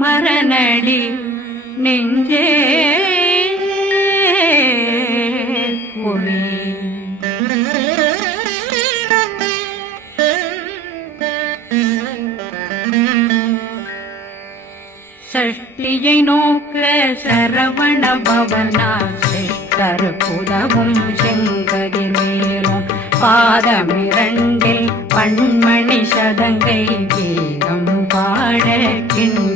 மரணடி நெஞ்சே குழி சஷ்டியை நோக்க சரவண பவனா சிஷ்டர் புதவும் மேலும் பாதமிரண்டில் பண்மணி சதங்கை கீதம் பாட கிண்கிணியாட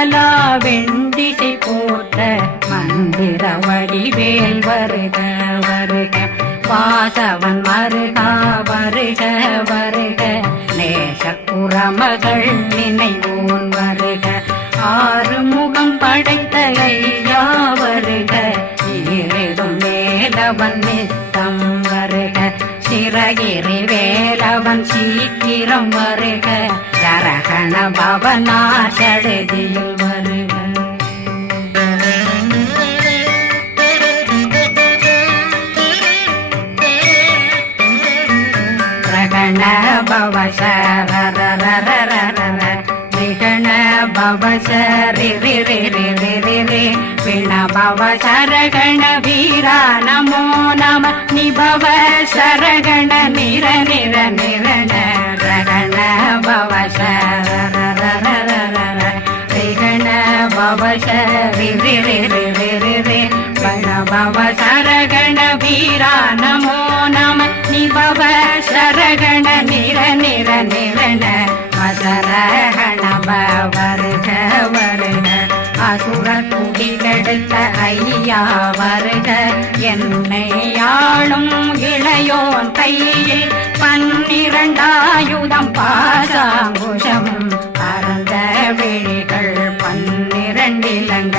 இந்திரன் வெண்டிசை போட்ட மந்திர வடிவேல் வருக வருக. வாசவன் மருகா வருக வருக. நேச குரமகள் நினைவோ சரகண பவனா சடுதியில் வருக ரகண பவ விகண பவ சரி சரகண வீரா நமோ நம நிபவ சரகண நிர நிர நிரண ரகண பவ பவ சரி சரகண வீரா நமோ நம நிபவ சரகண நிர நிர நிரண அசரகண வருக வருக அசுர குடிகெடுத்த ஐயா வருக என்னை ஆளும் இளையோன் கையில் பன்னிரண்டாயுதம் பாசாங்குஷம் பரந்த விழிகள் பன்னிரண்டிலங்க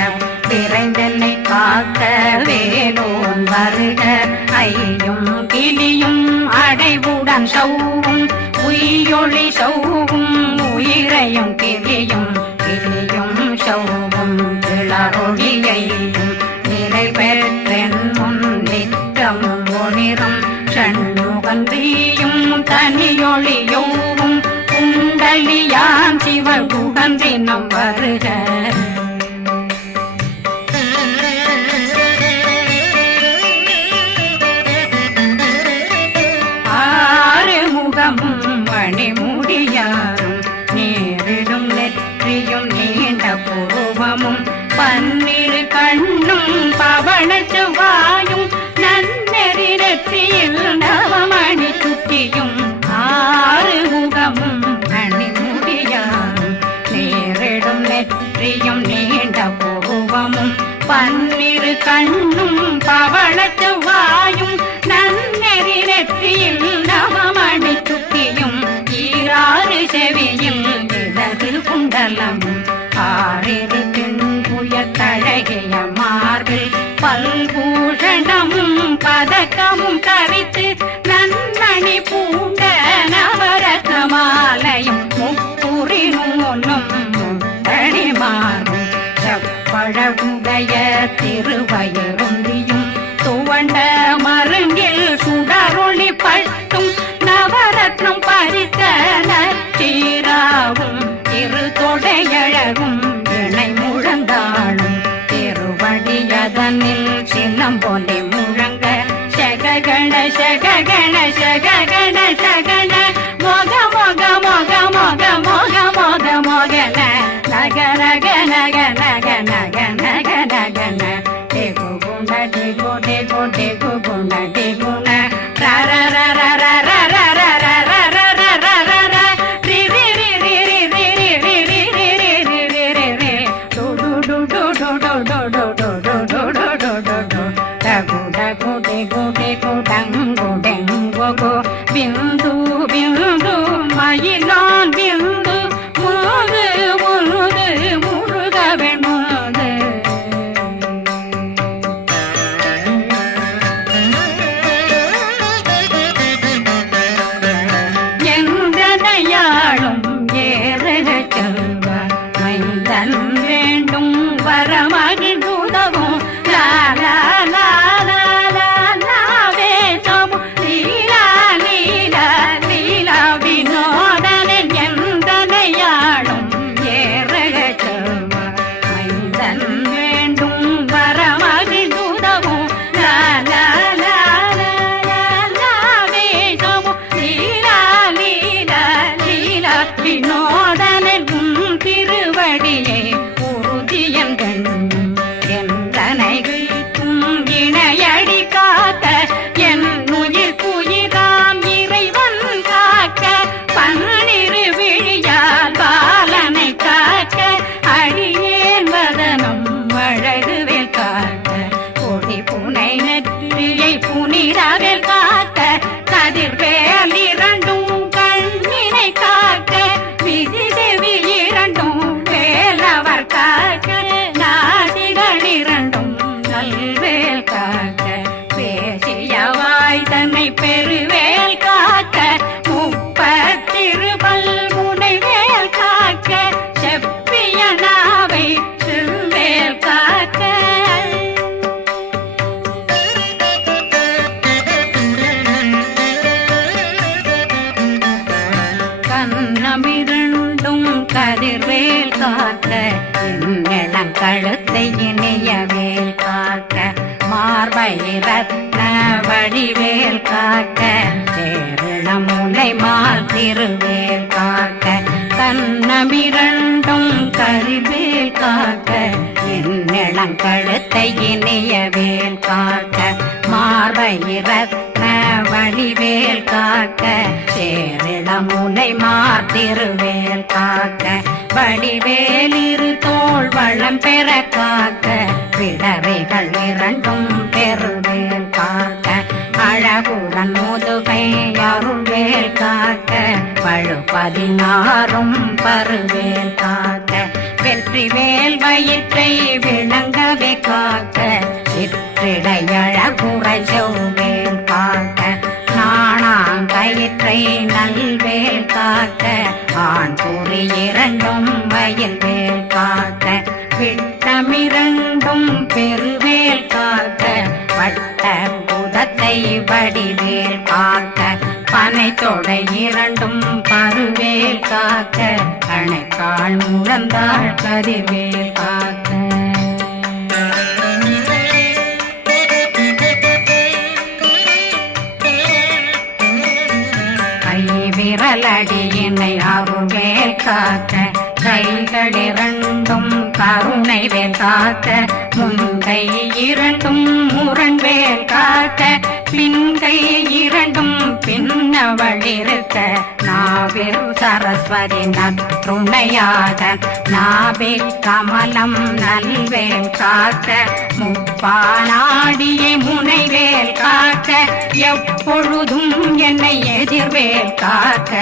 விரைந்தென்னை காக்க வேலோன் வருக. ஐயும் கிளியும் அடைவுடன் சௌவும் உயிரொளி சௌவும் உயிரையும் கிளியும் கிளியும் சௌவும் கிளறொழியையும் நிலை பெற்றென் முன் நித்தம் ஒளிரும். சண்முகந்தியும் தனியொளியோவும் குண்டலியாம் சிவ குகந்தினம் வருக. பன்னிரு கண்ணும் பவள செவ்வாயும் நன்னெறி நெற்றியில் நவமணி சுட்டியும் ஈராறு செவியும் இடது குண்டலம் இரு வயருந்தியும் துவண்ட மருங்கில் சுடரொளி பட்டும். நவரத்னம் பறித்த நச்சீராவும் இரு தொடையழகும். இணை முழந்தாளும். திருவடியதனில் சின்னம் போலே முழங்க. சககண சககண சககண சகண மோக மோக மோக மோக மோக மோக மோகன. நகரக நகன. Oh. கண்ணை மாத்திருவேல் காக்க. கண்ணமிரண்டும் கருவேல் காக்க. என்னிடம் கழுத்தை இணையவேல் காக்க. மார்பயிரத்ன வழிவேல் காக்க. சேரிடம் உனை மாத்திருவேல் காக்க. வழிவேலிரு தோல் வளம் பெற காக்க. பிறவைகள் இரண்டும் பெறுவேல் காக்க. பழகுடன் முதுகையருள்வேல் காக்க பழு பதினாறும் பருவேல் காக்க. வெற்றி வேல் வயிற்றை விளங்க காக்க கணைக்கால் முழந்தாள் கதிவேல் காக்க. கை விரலடியினை அருள்வேல் காக்க கைகளிரண்டும் கருணை வேல் காக்க முந்தை இரண்டும் முரண்வேல் காக்க பிந்தை இரண்டும் பின்னவழிருக்க நாவில் சரஸ்வதி நற்றுணையாக நாவில் கமலம் நல்வேல் காக்க முப்பானாடியை முனைவேல் காக்க எப்பொழுதும் என்னை எதிர்வேல் காக்க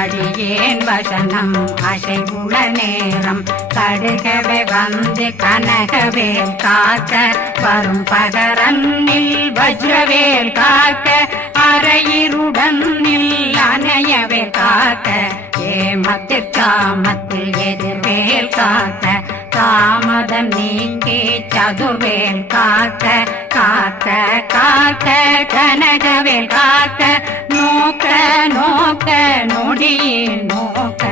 அடியேன் வசனம் அசைவுள நேரம் கடுகவே வந்து கனகவேல் காக்க வரும் பகரன்னில் வஜ்ரவேல் காக்க அறையிருடன் அணையவே காக்க. ஏமத்திற்காமத்தில் எதிர்வேல் காக்க. தாமதம் நீங்கி சதுர்வேல் காக்க. காக்க காக்க கனகவேல் காக்க. நோக்க நோக்க நொடியின் நோக்க.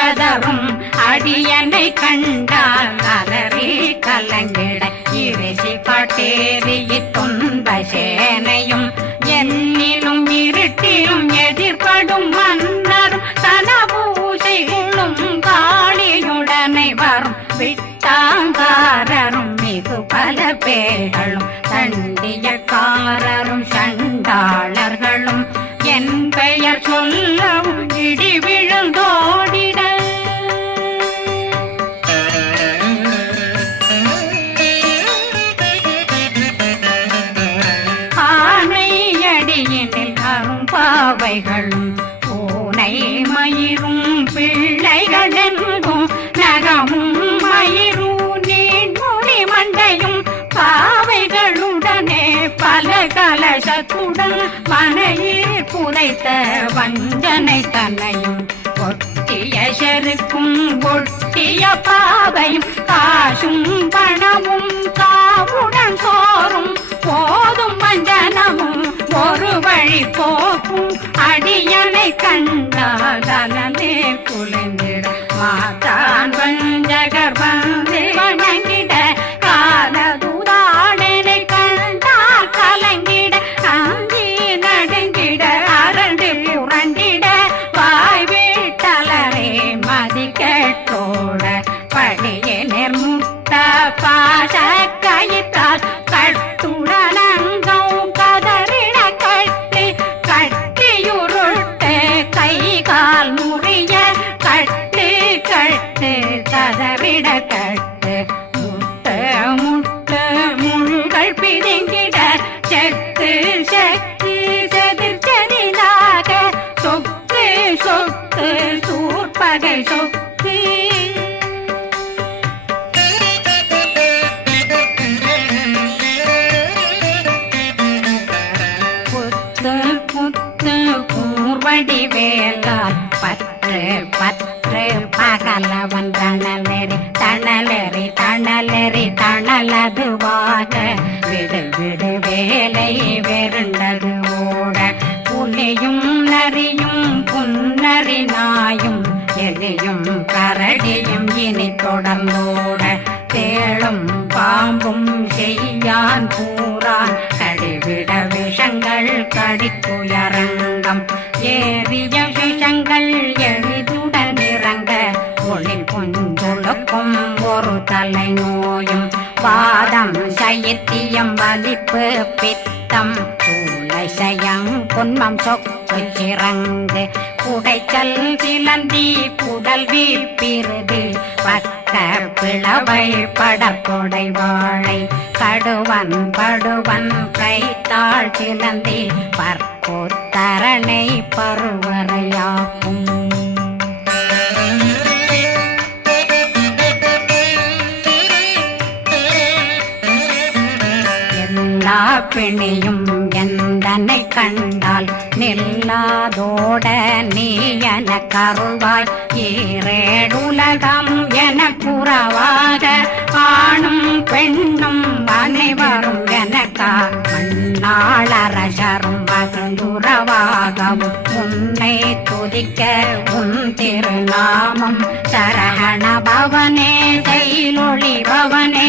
பிரம்மராட்சதரும் அடியனை கண்டால் அலறி கலங்கிட இறைசி பட்டேறிய துன்ப சேனையும் என்னிலும் இருட்டிலும் எதிர்படும் மன்னரும் தனபூசைகளும் காளியுடனை வரும் விட்டாங்காரரும் மிகு பல பேர்களும் தண்டியக்காரரும் பிள்ளைகளும் பூனை மயிரும் பிள்ளைகளெங்கும் நகமும் மயிரும் நீண்முடி மண்டையும் பாவைகளுடனே பல கலசத்துடன் மனையில் புதைத்த வஞ்சனை தன்னையும் ஒட்டிய செருக்கும் ஒட்டிய பாவையும் காசும் பணமும் காவுடன் சோறும் போதும் மஞ்சனமும் ஒரு வழி போக்கும் அடியனை கண்டாலே குளிந்திட மாதான் வஞ்சகர் தலை நோயும் வாதம் சைத்தியம் வலிப்பு பித்தம் சயம் பொன்மம் சொக்கு சிறங்கு குடைச்சல் சிலந்தி குடல் வீப்பிருது பக்க பிளவை படற்கொடை வாழை கடுவன் படுவன் கைத்தாள் சிலந்தி பற்போத்தரணை பருவரையாக்கும் எல்லா பிணியும் எந்தனை கண்டால் நில்லாதோட நீ என கருவாய் ஈரேடுலகம் என புறவாக ஆணும் பெண்ணும் அனைவரும் எனக்கா மண்ணாளரசரும் மகிழ்ந்துறவாகவும் உன்னை துதிக்க உன் திருநாமம் சரகண பவனே செயலொளி பவனே.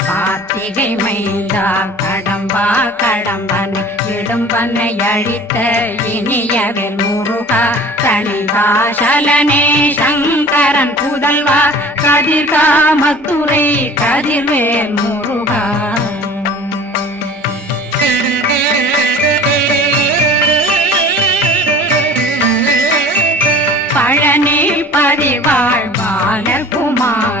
கார்த்திகை மைந்தா கடம்பா கடம்பனை இடும்பனை அழித்த இனியவர் முருகா தனிகாசலனே சங்கரன் புதல்வா கதிர்காமத்துறை கதிர்வேல் முருகா. பழனி பதிவாழ் பாலகுமார்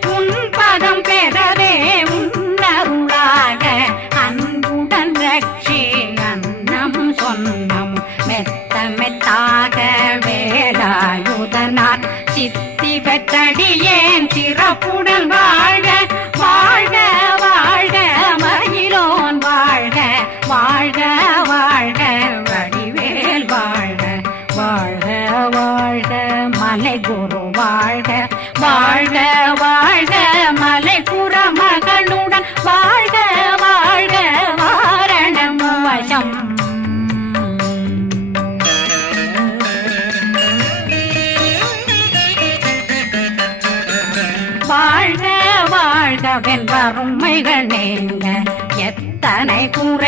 அடியேன் திறப்ப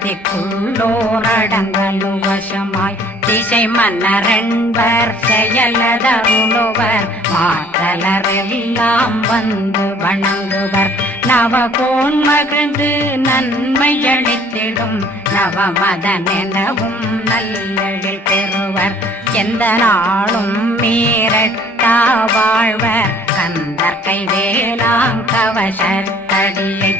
அஷ்டதிக்குள்ளோரடங்கலு வசமாய் திசை மன்னரென்பர் செயலதருளுவர் மாற்றலரெல்லாம் வந்து வணங்குவர். நவகோன் மகிழ்ந்து நன்மை அளித்திடும் நவமதனெனவும் நல்லெழில் பெறுவர். எந்த நாளும் மீறட்டா வாழ்வர். கந்தற்கை வேளாங்கவசத்தடியை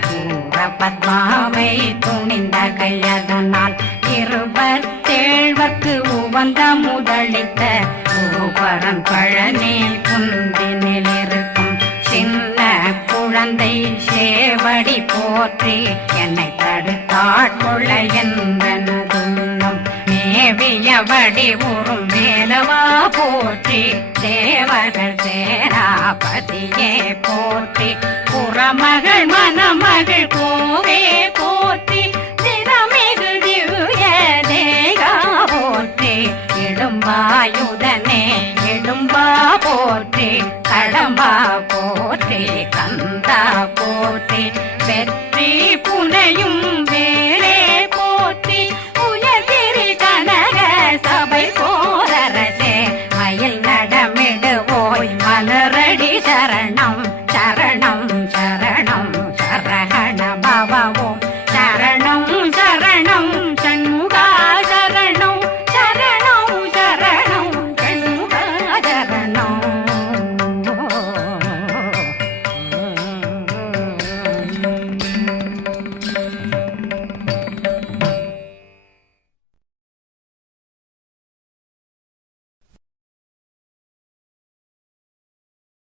பத்மாவை துணிந்த கையதனால் இருபத்தேழ்வர்க்கு உவந்த முதலித்த ஊபரன் பழனி குந்தினில் இருக்கும் சின்ன குழந்தை சேவடி போற்றி என்னை தடுத்தாட்கொள்ள என்பனதுள்ளம் மேவியபடி உறும் வேலவா போற்றி தேவர்கள் சேராபதியே போற்றி. புறமகள் மணமகள் கோவே போற்றி. திறமிகு திவ்ய தேகா போற்றி. இடும்பாயுதனே இடும்பா போற்றி. கடம்பா போற்றி கந்தா போற்றி. வெற்றி புனையும்